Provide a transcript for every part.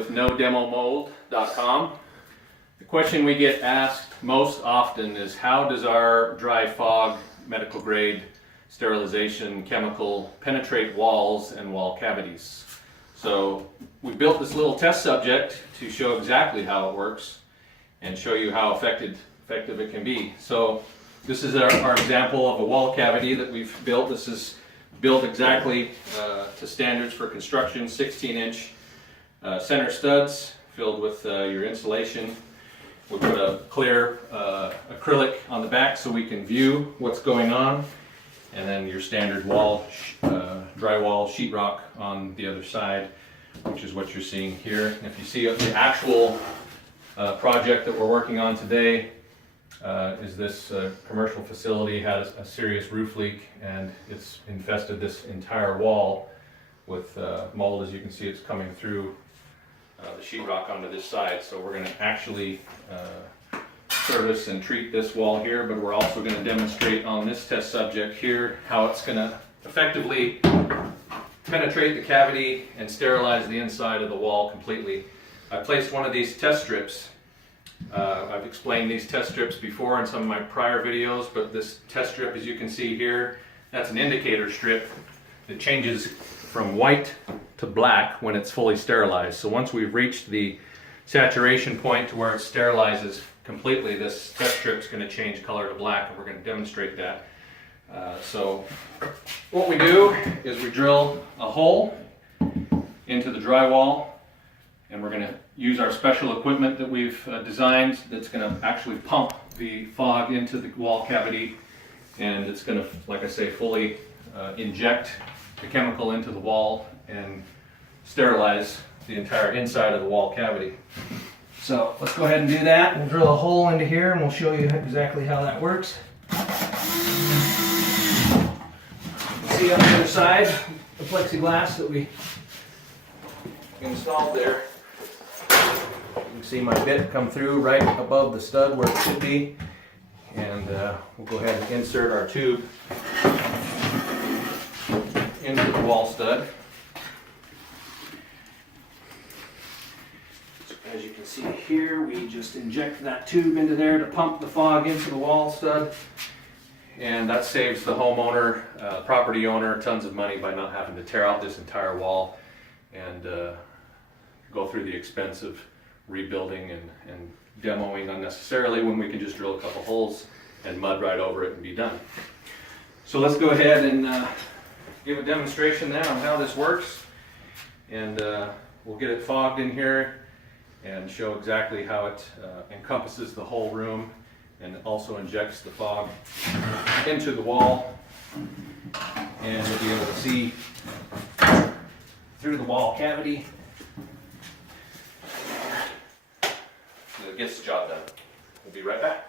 with nodemomold.com. The question we get asked most often is, how does our dry fog medical grade sterilization chemical penetrate walls and wall cavities? So we built this little test subject to show exactly how it works and show you how effective it can be. So this is our example of a wall cavity that we've built. This is built exactly to standards for construction, 16-inch center studs filled with your insulation. We put a clear acrylic on the back so we can view what's going on, and then your standard wall, drywall sheetrock on the other side, which is what you're seeing here. And if you see the actual project that we're working on today, is this commercial facility had a serious roof leak, and it's infested this entire wall with mold. As you can see, it's coming through the sheetrock onto this side. So we're going to actually service and treat this wall here, but we're also going to demonstrate on this test subject here how it's going to effectively penetrate the cavity and sterilize the inside of the wall completely. I placed one of these test strips. I've explained these test strips before in some of my prior videos, but this test strip, as you can see here, that's an indicator strip that changes from white to black when it's fully sterilized. So once we've reached the saturation point to where it sterilizes completely, this test strip is going to change color to black, and we're going to demonstrate that. So what we do is we drill a hole into the drywall, and we're going to use our special equipment that we've designed that's going to actually pump the fog into the wall cavity, and it's going to, like I say, fully inject the chemical into the wall and sterilize the entire inside of the wall cavity. So let's go ahead and do that. We'll drill a hole into here and we'll show you exactly how that works. See on the other side the plexiglass that we installed there. You can see my bit come through right above the stud where it should be, and we'll go ahead and insert our tube into the wall stud. So as you can see here, we just inject that tube into there to pump the fog into the wall stud, and that saves the homeowner, property owner, tons of money by not having to tear out this entire wall and go through the expense of rebuilding and demoing unnecessarily, when we can just drill a couple holes and mud right over it and be done. So let's go ahead and give a demonstration now on how this works, and we'll get it fogged in here and show exactly how it encompasses the whole room and also injects the fog into the wall, and you'll be able to see through the wall cavity. It gets the job done. We'll be right back.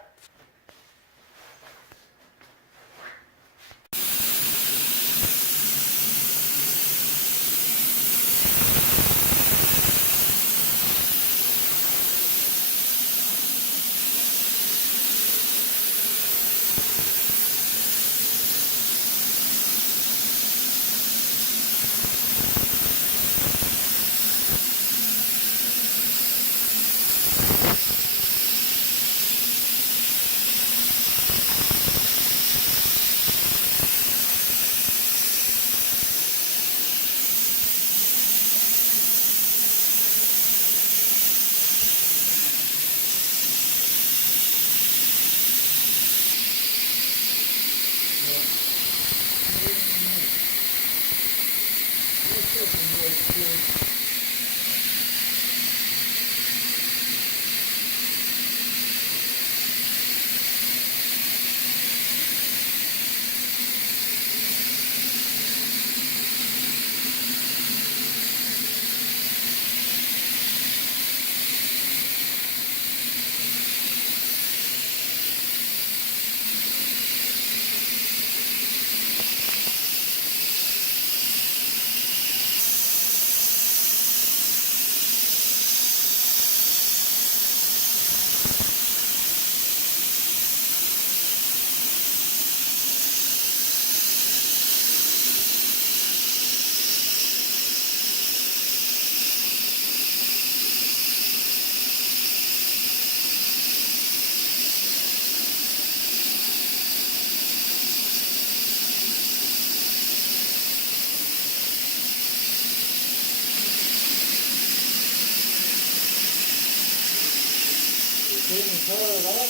didn't cover it up.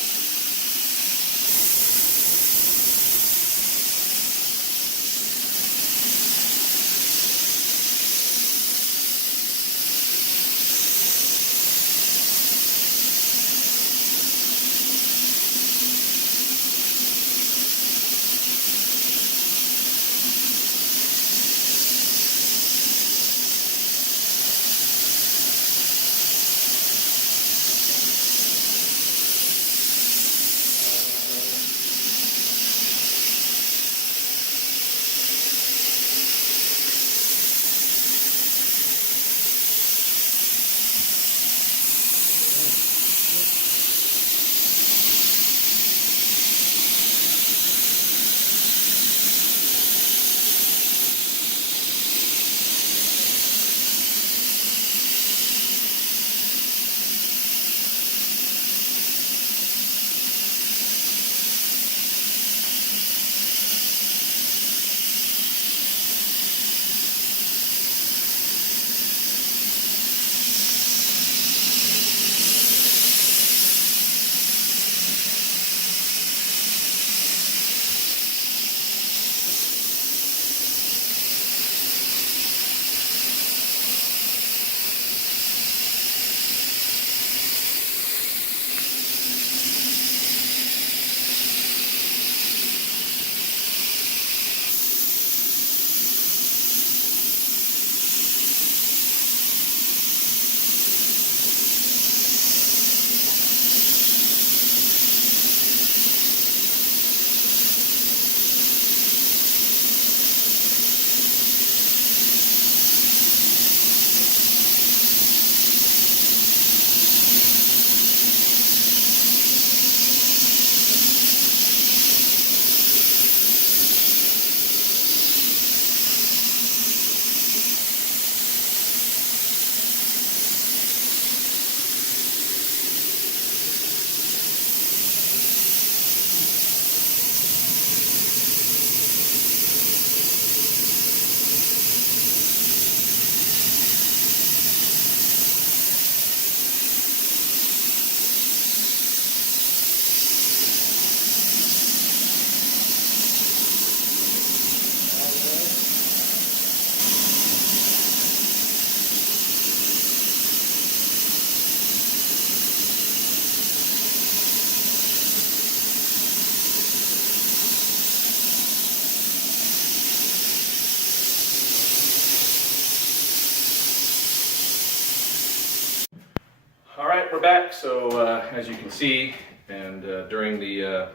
All right, we're back. So as you can see, and during the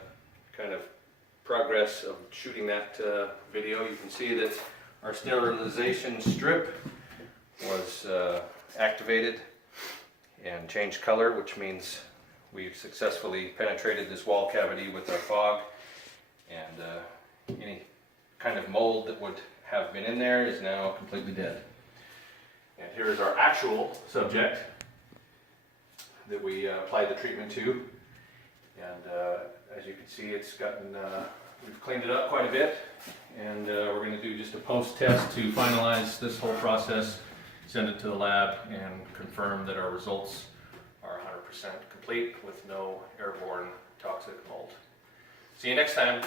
kind of progress of shooting that video, you can see that our sterilization strip was activated and changed color, which means we've successfully penetrated this wall cavity with our fog, and any kind of mold that would have been in there is now completely dead. And here's our actual subject that we applied the treatment to, and as you can see, it's gotten, we've cleaned it up quite a bit, and we're going to do just a post-test to finalize this whole process, send it to the lab, and confirm that our results are 100% complete with no airborne toxic mold. See you next time.